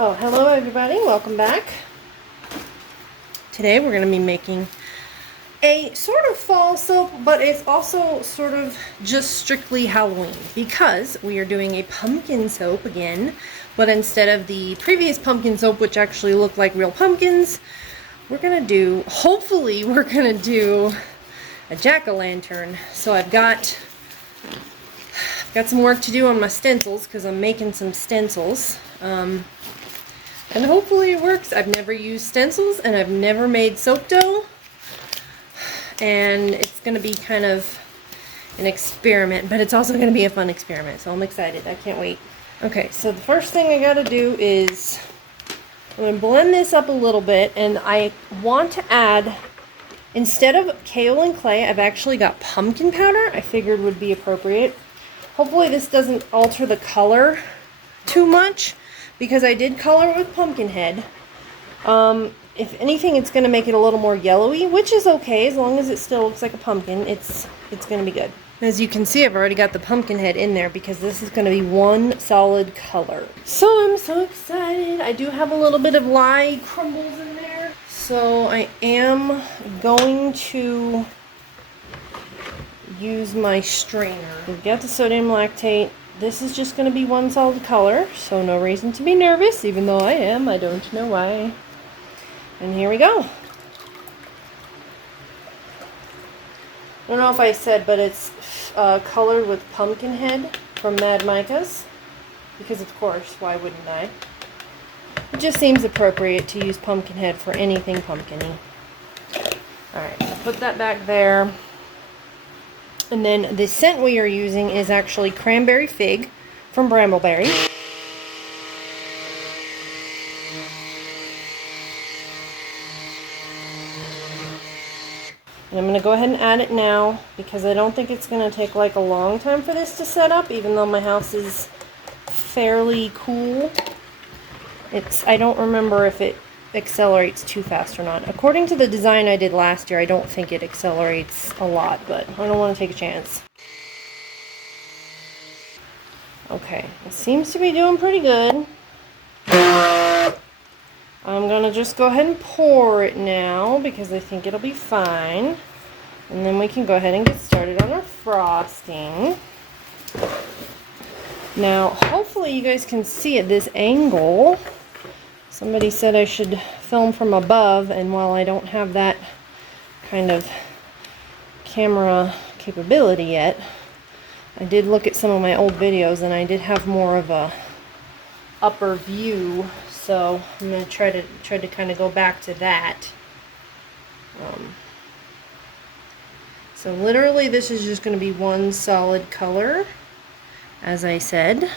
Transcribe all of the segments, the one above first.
Oh, hello everybody, welcome back. Today we're going to be making a sort of fall soap, but it's also sort of just strictly Halloween because we are doing a pumpkin soap again, but instead of the previous pumpkin soap, which actually looked like real pumpkins, hopefully we're going to do a jack-o'-lantern. So I've got some work to do on my stencils because I'm making some stencils. And hopefully it works. I've never used stencils and I've never made soap dough. And it's going to be kind of an experiment, but it's also going to be a fun experiment. So I'm excited. I can't wait. Okay, so the first thing I got to do is I'm going to blend this up a little bit, and I want to add, instead of kaolin clay, I've actually got pumpkin powder. I figured would be appropriate. Hopefully this doesn't alter the color too much, because I did color it with Pumpkinhead. If anything, it's going to make it a little more yellowy, which is okay as long as it still looks like a pumpkin. It's going to be good. As you can see, I've already got the Pumpkinhead in there because this is going to be one solid color. So I'm so excited. I do have a little bit of lye crumbles in there. So I am going to use my strainer. We've got the sodium lactate. This is just going to be one solid color, so no reason to be nervous, even though I am. I don't know why. And here we go. I don't know if I said, but it's colored with Pumpkinhead from Mad Micah's. Because of course, why wouldn't I? It just seems appropriate to use Pumpkinhead for anything pumpkin-y. Alright, I'll put that back there. And then the scent we are using is actually Cranberry Fig from Brambleberry. And I'm going to go ahead and add it now because I don't think it's going to take like a long time for this to set up, even though my house is fairly cool. I don't remember if it accelerates too fast or not. According to the design I did last year, I don't think it accelerates a lot, but I don't want to take a chance. Okay, it seems to be doing pretty good. I'm gonna just go ahead and pour it now because I think it'll be fine. And then we can go ahead and get started on our frosting. Now, hopefully you guys can see at this angle. Somebody said I should film from above, and while I don't have that kind of camera capability yet, I did look at some of my old videos and I did have more of a upper view, so I'm going to try to kind of go back to that. So literally this is just going to be one solid color, as I said,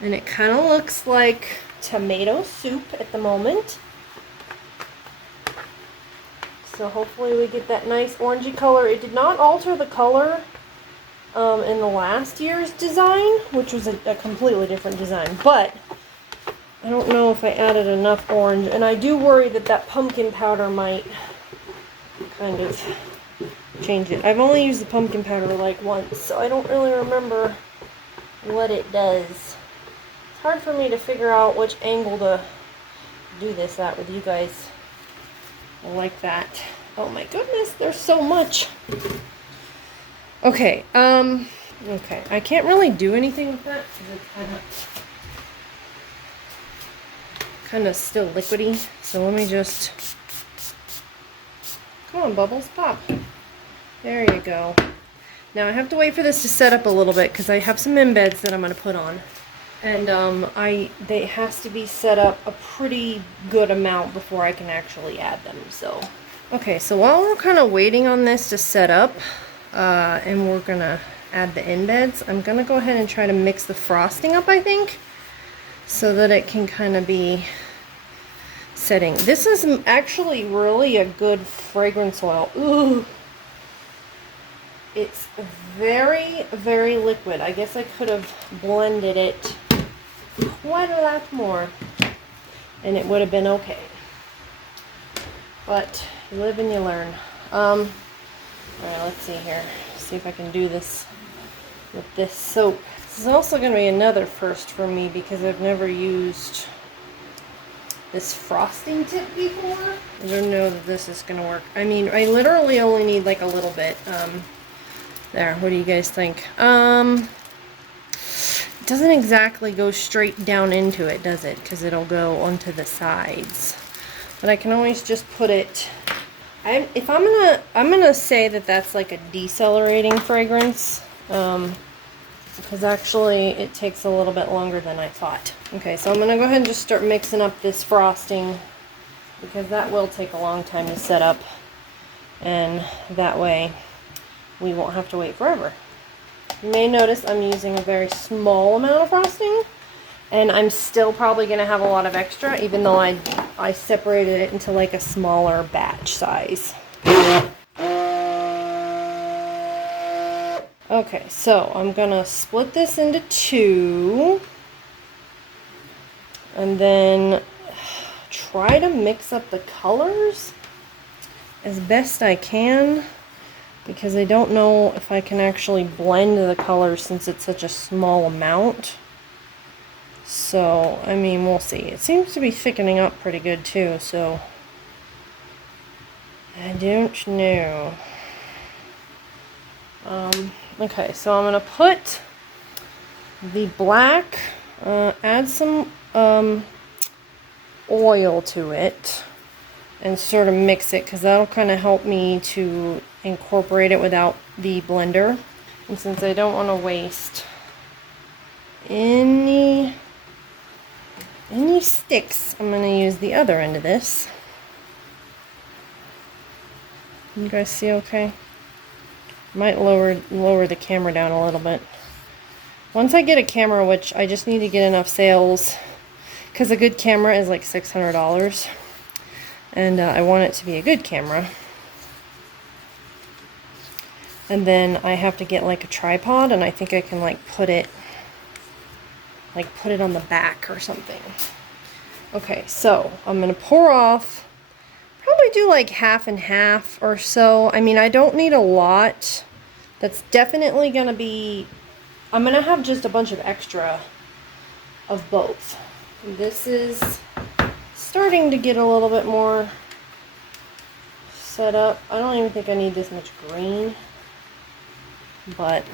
and it kind of looks like tomato soup at the moment. So hopefully we get that nice orangey color. It did not alter the color in the last year's design, which was a completely different design, but I don't know if I added enough orange, and I do worry that that pumpkin powder might kind of change it. I've only used the pumpkin powder like once, so I don't really remember what it does. Hard for me to figure out which angle to do this at with you guys. I like that. Oh my goodness, there's so much. Okay, okay, I can't really do anything with that because it's kind of still liquidy. So let me just, come on bubbles, pop. There you go. Now I have to wait for this to set up a little bit because I have some embeds that I'm going to put on. And they has to be set up a pretty good amount before I can actually add them. So, okay, so while we're kind of waiting on this to set up, and we're gonna add the embeds, I'm gonna go ahead and try to mix the frosting up, I think, so that it can kind of be setting. This is actually really a good fragrance oil. Ooh, it's very, very liquid. I guess I could have blended it quite a lot more and it would have been okay, but you live and you learn. Alright, let's see here, see if I can do this with this soap. This is also going to be another first for me because I've never used this frosting tip before. I don't know that this is going to work. I mean, I literally only need like a little bit. There, what do you guys think? It doesn't exactly go straight down into it, does it? Because it'll go onto the sides. But I can always just put it... I'm gonna say that that's like a decelerating fragrance. Because actually it takes a little bit longer than I thought. Okay, so I'm gonna go ahead and just start mixing up this frosting because that will take a long time to set up, and that way we won't have to wait forever. You may notice I'm using a very small amount of frosting, and I'm still probably gonna have a lot of extra even though I separated it into like a smaller batch size. Okay, so I'm gonna split this into two and then try to mix up the colors as best I can because I don't know if I can actually blend the colors since it's such a small amount. So, I mean, we'll see. It seems to be thickening up pretty good too, so I don't know. Okay, so I'm going to put the black, add some oil to it and sort of mix it because that'll kind of help me to incorporate it without the blender. And since I don't want to waste any sticks, I'm going to use the other end of this. You guys see okay? Might lower the camera down a little bit. Once I get a camera, which I just need to get enough sales, because a good camera is like $600, and I want it to be a good camera. And then I have to get like a tripod, and I think I can like put it on the back or something. Okay, so I'm gonna pour off. Probably do like half and half or so. I mean, I don't need a lot. That's definitely going to be... I'm going to have just a bunch of extra of both. This is starting to get a little bit more set up. I don't even think I need this much green. But,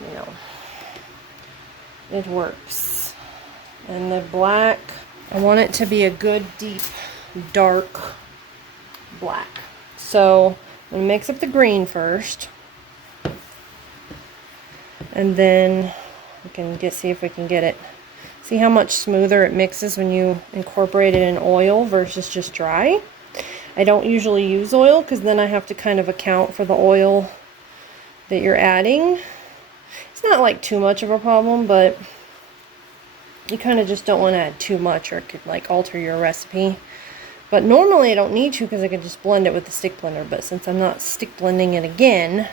you know, it works. And the black... I want it to be a good, deep, dark black. So I'm going to mix up the green first. And then we can see if we can get it. See how much smoother it mixes when you incorporate it in oil versus just dry. I don't usually use oil because then I have to kind of account for the oil that you're adding. It's not like too much of a problem, but you kind of just don't want to add too much or it could like alter your recipe. But normally I don't need to because I can just blend it with the stick blender. But since I'm not stick blending it again,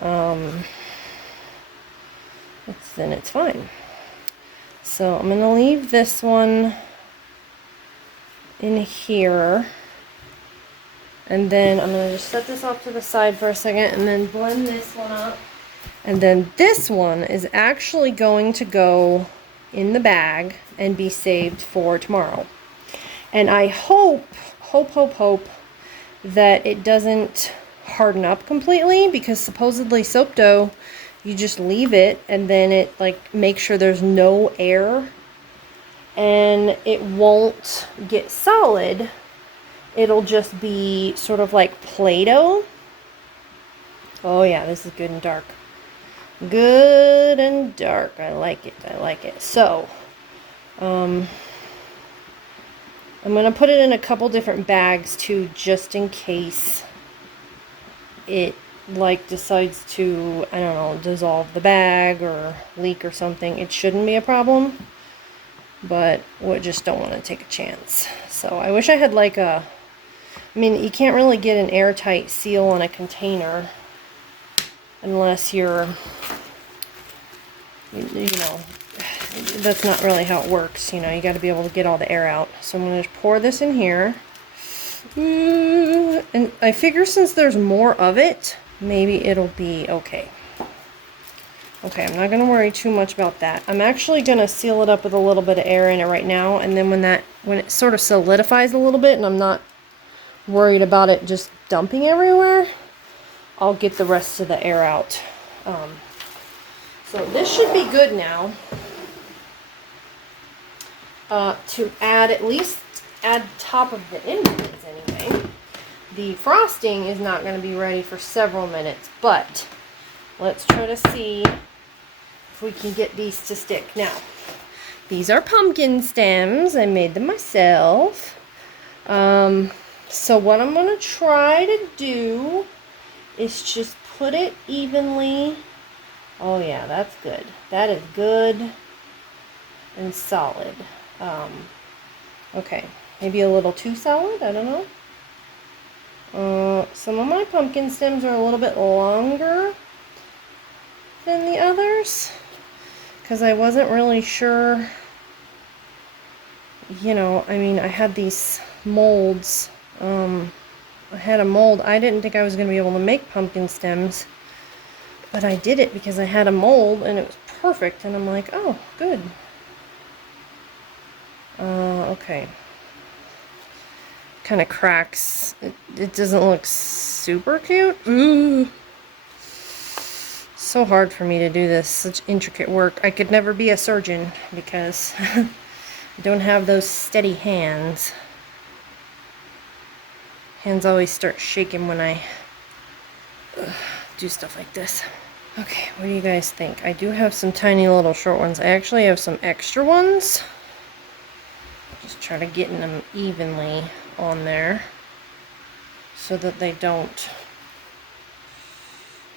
then it's fine. So I'm going to leave this one in here. And then I'm going to just set this off to the side for a second and then blend this one up. And then this one is actually going to go in the bag and be saved for tomorrow. And I hope that it doesn't harden up completely, because supposedly soap dough, you just leave it and then it like makes sure there's no air and it won't get solid. It'll just be sort of like Play-Doh. Oh yeah, this is good and dark. Good and dark. I like it. I like it. So, I'm going to put it in a couple different bags too, just in case it like decides to, I don't know, dissolve the bag or leak or something. It shouldn't be a problem, but we just don't want to take a chance. So I wish I had like a, I mean, you can't really get an airtight seal on a container unless you're, you know, that's not really how it works. You know, you got to be able to get all the air out. So I'm going to pour this in here. And I figure since there's more of it, maybe it'll be okay. Okay, I'm not going to worry too much about that. I'm actually going to seal it up with a little bit of air in it right now, and then when it sort of solidifies a little bit and I'm not worried about it just dumping everywhere, I'll get the rest of the air out. So this should be good now to add, at least add top of the ingredients anyway. The frosting is not going to be ready for several minutes, but let's try to see if we can get these to stick. Now, these are pumpkin stems. I made them myself. So what I'm going to try to do is just put it evenly. Oh yeah, that's good. That is good and solid. Okay, maybe a little too solid, I don't know. Some of my pumpkin stems are a little bit longer than the others, because I wasn't really sure, you know, I mean, I had these molds, I had a mold. I didn't think I was going to be able to make pumpkin stems, but I did it because I had a mold and it was perfect, and I'm like, oh, good. Okay. Kind of cracks. It doesn't look super cute. Ooh. So hard for me to do this, such intricate work. I could never be a surgeon because I don't have those steady hands. Hands always start shaking when I do stuff like this. Okay, what do you guys think? I do have some tiny little short ones. I actually have some extra ones. Just try to get them evenly on there so that they don't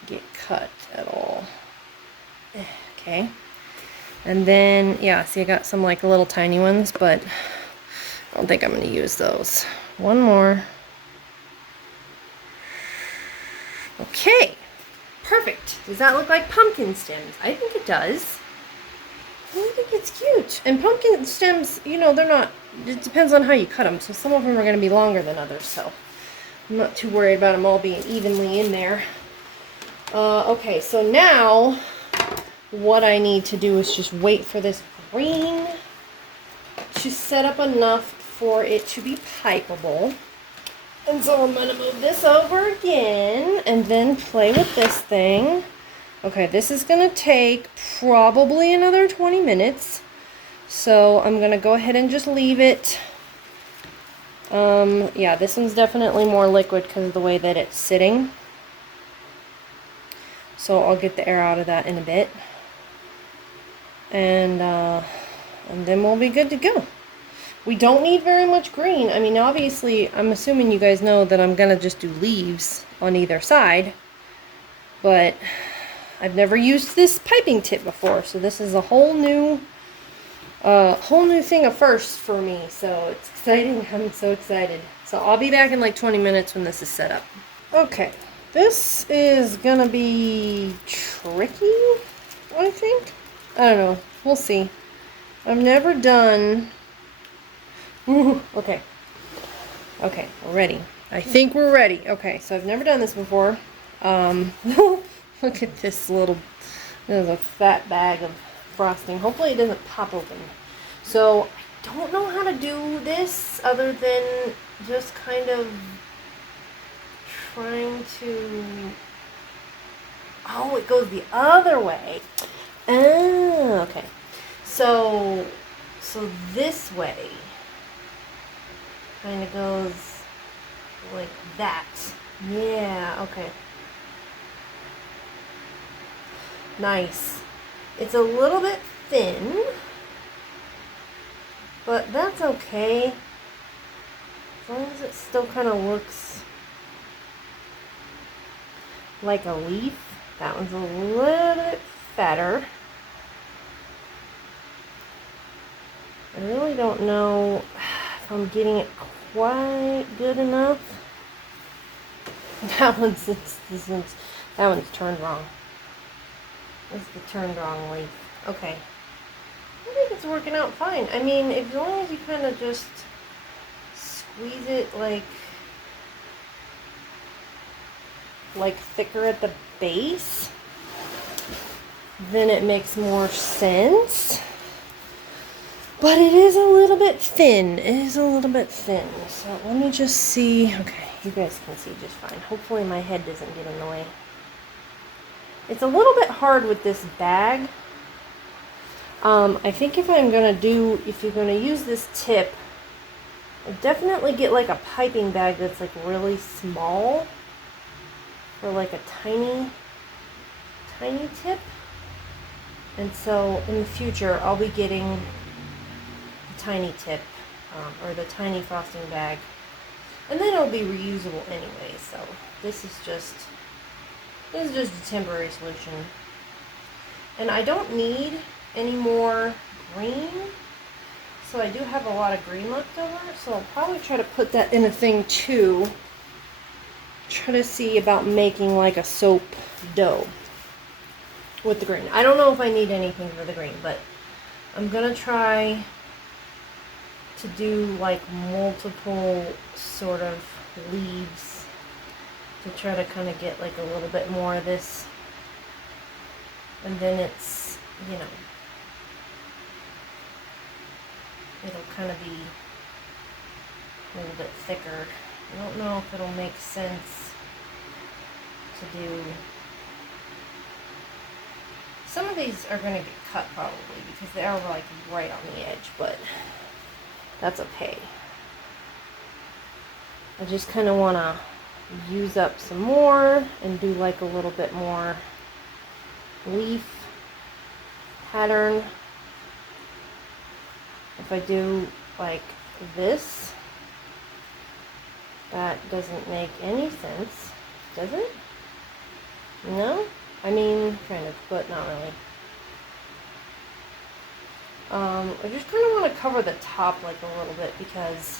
get cut at all. Okay, and then yeah, see, I got some like little tiny ones, but I don't think I'm going to use those. One more. Okay, perfect. Does that look like pumpkin stems? I think it does. I think it's cute. And pumpkin stems, you know, they're not, it depends on how you cut them. So some of them are going to be longer than others. So I'm not too worried about them all being evenly in there. Okay, so now what I need to do is just wait for this green to set up enough for it to be pipeable. And so I'm going to move this over again and then play with this thing. Okay, this is going to take probably another 20 minutes. So I'm going to go ahead and just leave it. Yeah, this one's definitely more liquid because of the way that it's sitting. So I'll get the air out of that in a bit. And then we'll be good to go. We don't need very much green. I mean, obviously, I'm assuming you guys know that I'm going to just do leaves on either side. But I've never used this piping tip before, so this is a whole new thing of firsts for me. So it's exciting. I'm so excited. So I'll be back in like 20 minutes when this is set up. Okay, this is going to be tricky, I think. I don't know. We'll see. I've never done... Ooh, okay. Okay, we're ready. I think we're ready. Okay, so I've never done this before. Look at this little, there's a fat bag of frosting. Hopefully it doesn't pop open. So I don't know how to do this other than just kind of trying to, oh, it goes the other way. Oh, okay. So this way kind of goes like that. Yeah, okay. Nice. It's a little bit thin, but that's okay. As long as it still kind of looks like a leaf. That one's a little bit fatter. I really don't know if I'm getting it quite good enough. That one's turned wrong. This is the turned wrong leaf. Okay. I think it's working out fine. I mean, as long as you kind of just squeeze it like thicker at the base. then it makes more sense. But it is a little bit thin. It is a little bit thin. So let me just see. Okay, you guys can see just fine. Hopefully my head doesn't get in the way. It's a little bit hard with this bag. I think if you're going to use this tip, definitely get like a piping bag that's like really small for like a tiny tip. And so in the future I'll be getting the tiny tip or the tiny frosting bag, and then it'll be reusable anyway. So this is just a temporary solution, and I don't need any more green. So I do have a lot of green left over, so I'll probably try to put that in a thing too. Try to see about making like a soap dough with the green. I don't know if I need anything for the green, but I'm gonna try to do like multiple sort of leaves to try to kind of get like a little bit more of this, and then it's, you know, it'll kind of be a little bit thicker. I don't know if it'll make sense to do. Some of these are going to get cut probably because they are like right on the edge, but that's okay. I just kind of want to use up some more and do like a little bit more leaf pattern. If I do like this, that doesn't make any sense, does it? No? I mean, kind of, but not really. I just kind of want to cover the top like a little bit because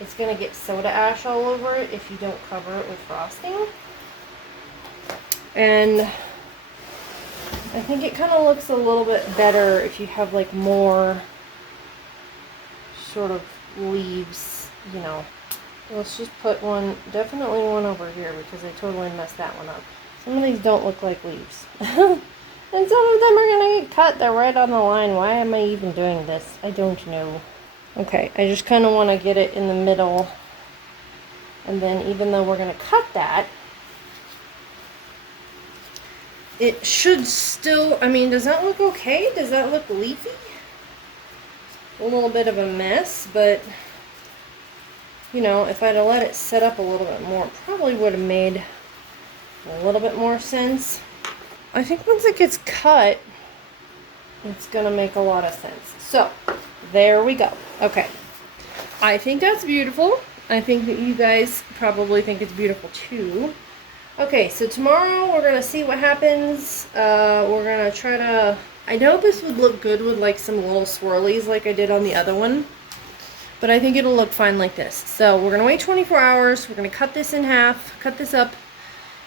it's going to get soda ash all over it if you don't cover it with frosting. And I think it kind of looks a little bit better if you have like more sort of leaves, you know. Let's just put one, definitely one over here because I totally messed that one up. Some of these don't look like leaves. And some of them are going to get cut. They're right on the line. Why am I even doing this? I don't know. Okay, I just kind of want to get it in the middle. And then even though we're going to cut that, it should still, I mean, does that look okay? Does that look leafy? A little bit of a mess, but, you know, if I'd have let it set up a little bit more, probably would have made a little bit more sense. I think once it gets cut, it's going to make a lot of sense. So, there we go. Okay. I think that's beautiful. I think that you guys probably think it's beautiful too. Okay, so tomorrow we're going to see what happens. We're going to try to... I know this would look good with like some little swirlies like I did on the other one. But I think it'll look fine like this. So we're going to wait 24 hours. We're going to cut this in half, cut this up.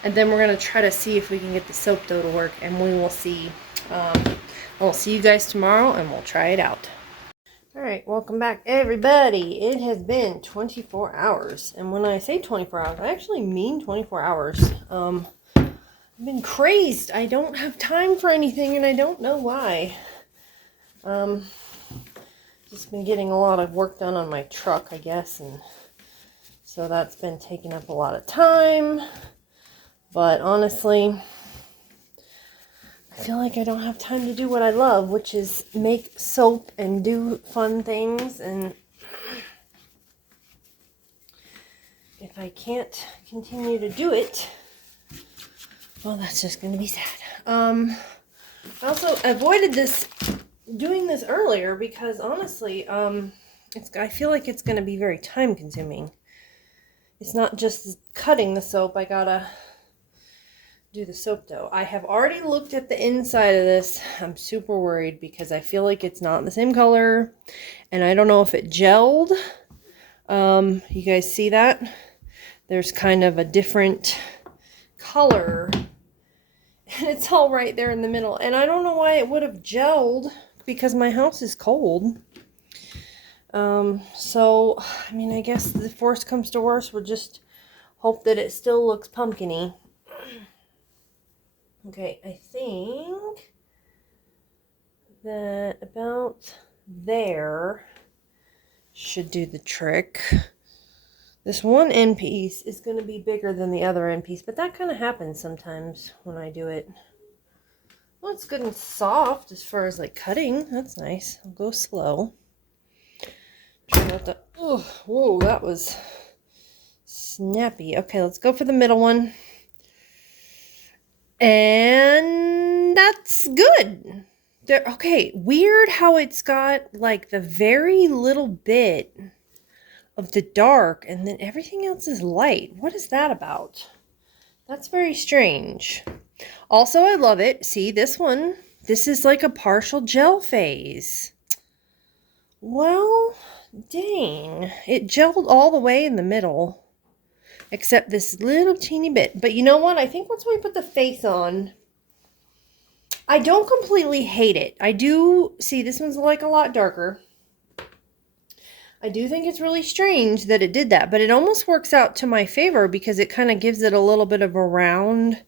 And then we're going to try to see if we can get the soap dough to work. And we will see. I'll see you guys tomorrow and we'll try it out. Alright, welcome back everybody. It has been 24 hours. And when I say 24 hours, I actually mean 24 hours. I've been crazed. I don't have time for anything and I don't know why. Just been getting a lot of work done on my truck, I guess. And so that's been taking up a lot of time. But honestly, I feel like I don't have time to do what I love, which is make soap and do fun things. And if I can't continue to do it, well, that's just going to be sad. I also avoided doing this earlier because honestly, I feel like it's going to be very time consuming. It's not just cutting the soap. I gotta do the soap dough. I have already looked at the inside of this. I'm super worried because I feel like it's not the same color and I don't know if it gelled. You guys see that? There's kind of a different color and it's all right there in the middle. And I don't know why it would have gelled because my house is cold. So, I mean, I guess if worst comes to worst, we'll just hope that it still looks pumpkin-y. Okay, I think that about there should do the trick. This one end piece is going to be bigger than the other end piece, but that kind of happens sometimes when I do it. Well, it's good and soft as far as like cutting. That's nice. I'll go slow. Try not to, oh, whoa, that was snappy. Okay, let's go for the middle one. And that's good. There, okay, weird how it's got like the very little bit of the dark and then everything else is light. What is that about? That's very strange. Also, I love it. See, this one, this is like a partial gel phase. Well, dang. It gelled all the way in the middle, except this little teeny bit. But you know what? I think once we put the face on, I don't completely hate it. I do, see, this one's like a lot darker. I do think it's really strange that it did that, but it almost works out to my favor because it kind of gives it a little bit of a round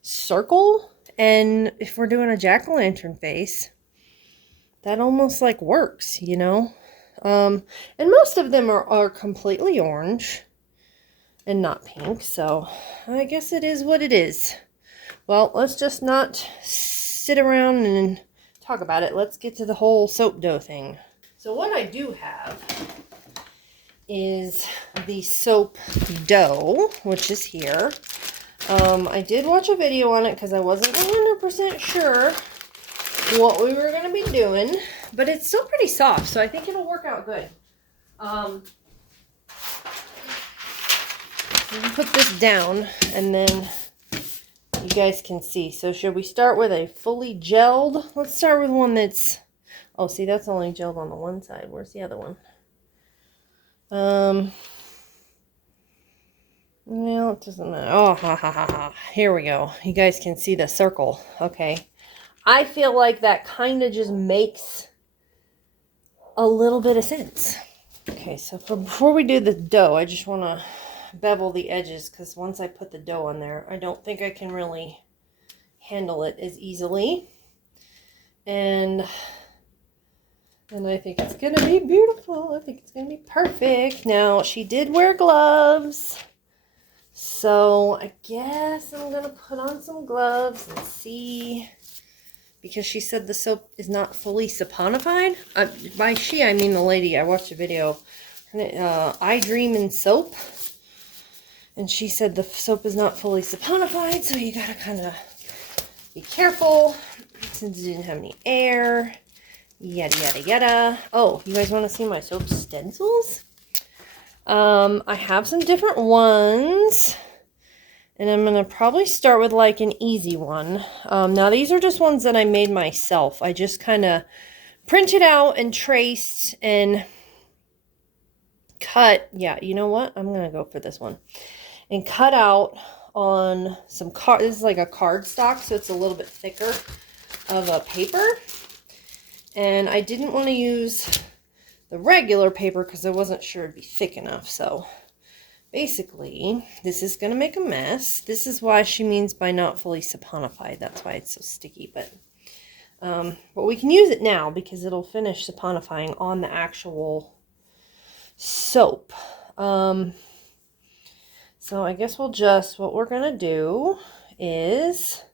circle. And if we're doing a jack-o'-lantern face, that almost like works, you know? And most of them are completely orange and not pink, so I guess it is what it is. Well, let's just not sit around and talk about it. Let's get to the whole soap dough thing. So what I do have is the soap dough, which is here. I did watch a video on it because I wasn't 100% sure what we were going to be doing, but it's still pretty soft, so I think it'll work out good. Put this down and then you guys can see. So should we start with a fully gelled? Let's start with one that's, oh, see, that's only gelled on the one side. Where's the other one? Well, it doesn't matter. Oh, ha, ha, ha, ha. Here we go. You guys can see the circle. Okay. I feel like that kind of just makes a little bit of sense. Okay, so before we do the dough, I just want to bevel the edges because once I put the dough on there, I don't think I can really handle it as easily. And I think it's going to be beautiful. I think it's going to be perfect. Now, she did wear gloves. So, I guess I'm going to put on some gloves and see. Because she said the soap is not fully saponified. By she, I mean the lady. I watched a video. I Dream in Soap. And she said the soap is not fully saponified. So, you got to kind of be careful. Since it didn't have any air. Yada, yada, yada. Oh, you guys want to see my soap stencils? I have some different ones. And I'm going to probably start with like an easy one. Now, these are just ones that I made myself. I just kind of printed out and traced and cut. Yeah, you know what? I'm going to go for this one. And cut out on some card. This is like a cardstock, so it's a little bit thicker of a paper. And I didn't want to use the regular paper because I wasn't sure it'd be thick enough. So basically, this is going to make a mess. This is why she means by not fully saponified. That's why it's so sticky. But we can use it now because it'll finish saponifying on the actual soap. So I guess we'll just, what we're going to do is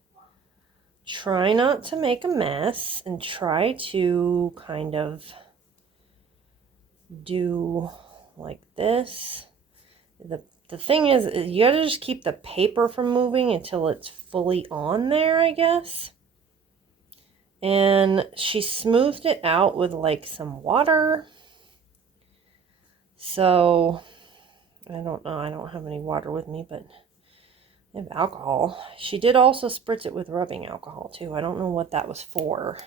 try not to make a mess and try to kind of do like this. The thing is, you gotta just keep the paper from moving until it's fully on there, I guess. And she smoothed it out with like some water. So, I don't know, I don't have any water with me, but I have alcohol. She did also spritz it with rubbing alcohol too. I don't know what that was for.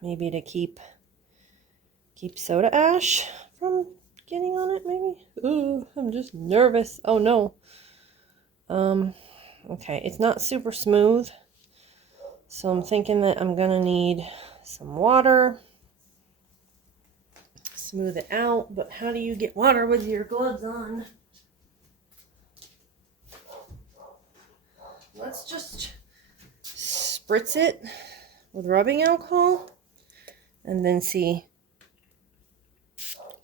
Maybe to keep soda ash from getting on it, maybe? Ooh, I'm just nervous. Oh no. Okay, it's not super smooth. So I'm thinking that I'm gonna need some water. Smooth it out, but how do you get water with your gloves on? Let's just spritz it with rubbing alcohol and then see.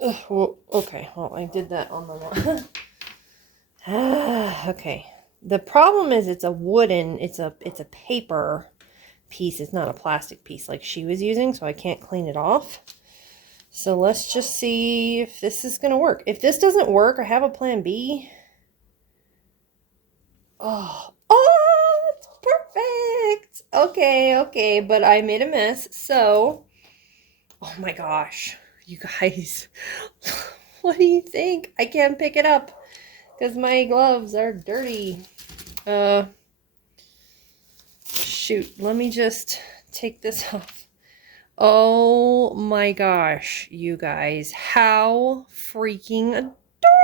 Well, okay, well, I did that on the one. Okay. The problem is it's a wooden, it's a paper piece. It's not a plastic piece like she was using, so I can't clean it off. So let's just see if this is going to work. If this doesn't work, I have a plan B. Oh, it's perfect. Okay, but I made a mess. So, oh my gosh, you guys, what do you think? I can't pick it up because my gloves are dirty. Shoot, let me just take this off. Oh my gosh, you guys, how freaking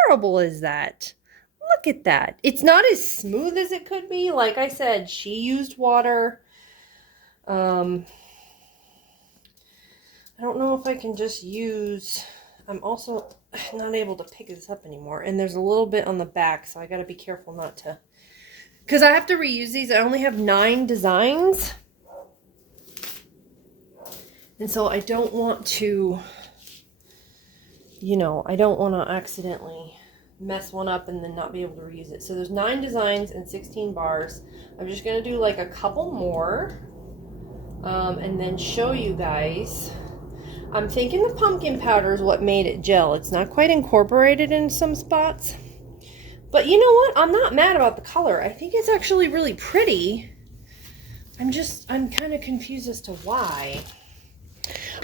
adorable is that? Look at that. It's not as smooth as it could be. Like I said, she used water. I don't know if I can just use, I'm also not able to pick this up anymore. And there's a little bit on the back, so I got to be careful not to, because I have to reuse these. I only have 9 designs. And so I don't want to, I don't want to accidentally mess one up and then not be able to reuse it. So there's 9 designs and 16 bars. I'm just going to do like a couple more and then show you guys. I'm thinking the pumpkin powder is what made it gel. It's not quite incorporated in some spots. But you know what? I'm not mad about the color. I think it's actually really pretty. I'm kind of confused as to why.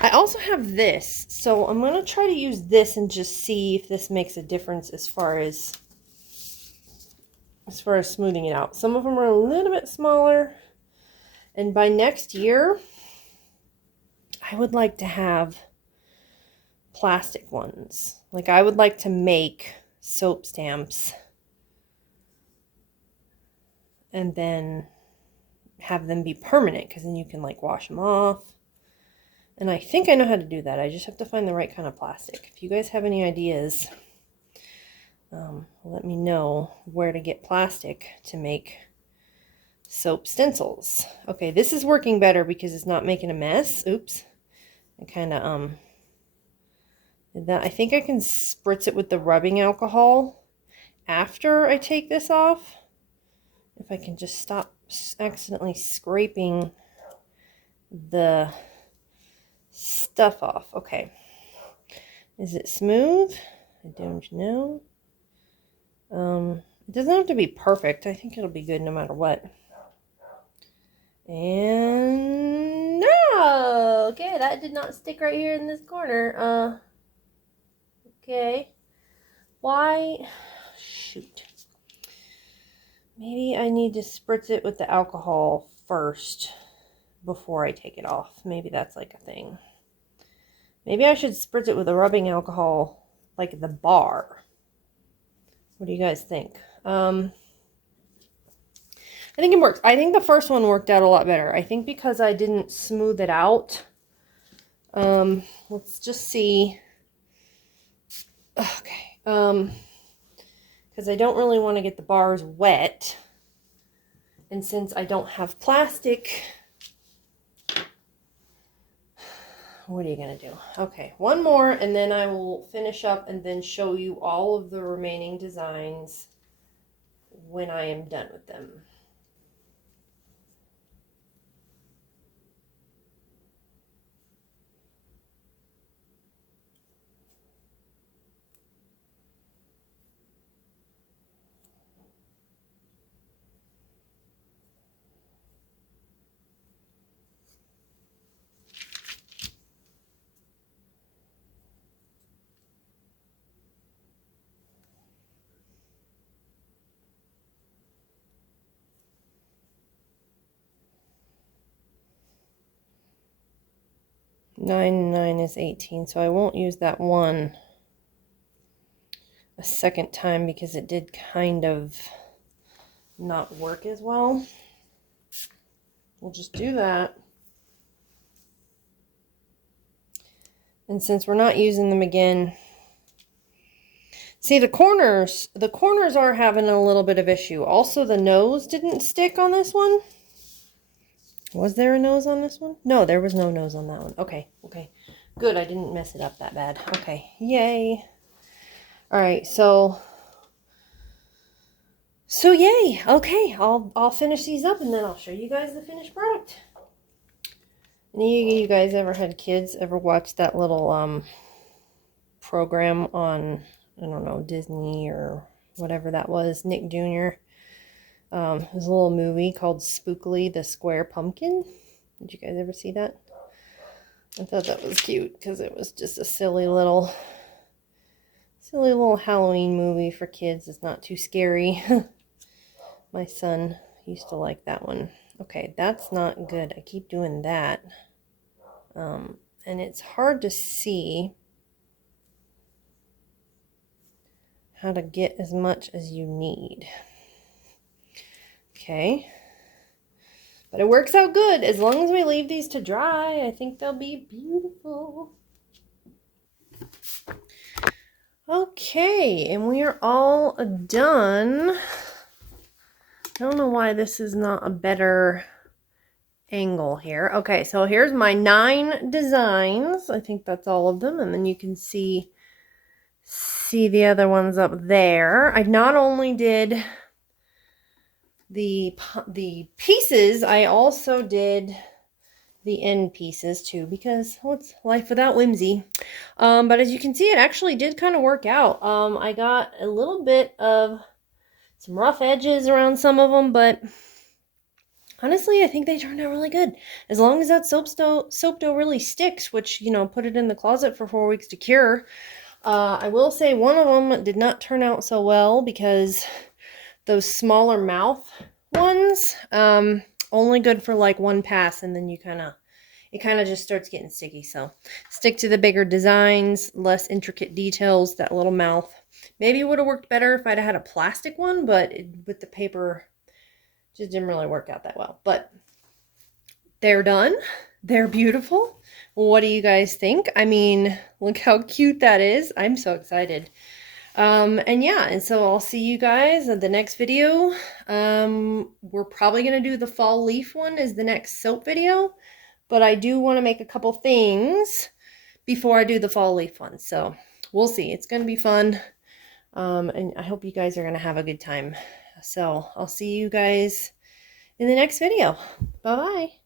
I also have this, so I'm going to try to use this and just see if this makes a difference as far as smoothing it out. Some of them are a little bit smaller, and by next year, I would like to have plastic ones. Like, I would like to make soap stamps and then have them be permanent, because then you can like wash them off. And I think I know how to do that. I just have to find the right kind of plastic. If you guys have any ideas, let me know where to get plastic to make soap stencils. Okay, this is working better because it's not making a mess. Oops. I kind of, did that. I think I can spritz it with the rubbing alcohol after I take this off. If I can just stop accidentally scraping the stuff off. Okay. Is it smooth? I don't know. It doesn't have to be perfect. I think it'll be good no matter what. And no! Okay, that did not stick right here in this corner. Okay. Why? Shoot. Maybe I need to spritz it with the alcohol first before I take it off. Maybe that's like a thing. Maybe I should spritz it with a rubbing alcohol like the bar. What do you guys think? I think it works. I think the first one worked out a lot better. I think because I didn't smooth it out. Let's just see. Okay. Because I don't really want to get the bars wet. And since I don't have plastic, what are you going to do? Okay, one more and then I will finish up and then show you all of the remaining designs when I am done with them. Nine and 9 is 18, so I won't use that one a second time because it did kind of not work as well. We'll just do that. And since we're not using them again, see the corners are having a little bit of issue. Also, the nose didn't stick on this one. Was there a nose on this one? No, there was no nose on that one. Okay, okay. Good, I didn't mess it up that bad. Okay, yay. All right, so yay. Okay, I'll finish these up and then I'll show you guys the finished product. Any of you guys ever had kids, ever watched that little program on, I don't know, Disney or whatever that was, Nick Jr.? It was a little movie called Spookily the Square Pumpkin. Did you guys ever see that? I thought that was cute because it was just a silly little Halloween movie for kids. It's not too scary. My son used to like that one. Okay, that's not good. I keep doing that. And it's hard to see how to get as much as you need. Okay. But it works out good. As long as we leave these to dry, I think they'll be beautiful. Okay, and we are all done. I don't know why this is not a better angle here. Okay, so here's my 9 designs. I think that's all of them, and then you can see the other ones up there. I not only did the pieces, I also did the end pieces too, because what's life without whimsy? But as you can see, it actually did kind of work out. I got a little bit of some rough edges around some of them, but honestly, I think they turned out really good. As long as that soap dough really sticks, which, you know, put it in the closet for 4 weeks to cure. I will say one of them did not turn out so well because those smaller mouth ones, only good for like one pass, and then it kind of just starts getting sticky. So stick to the bigger designs, less intricate details. That little mouth maybe would have worked better if I'd had a plastic one, but with the paper, just didn't really work out that well. But they're done. They're beautiful. What do you guys think? I mean, look how cute that is. I'm so excited. And yeah, and so I'll see you guys in the next video. We're probably going to do the fall leaf one as the next soap video, but I do want to make a couple things before I do the fall leaf one. So we'll see. It's going to be fun. And I hope you guys are going to have a good time. So I'll see you guys in the next video. Bye-bye.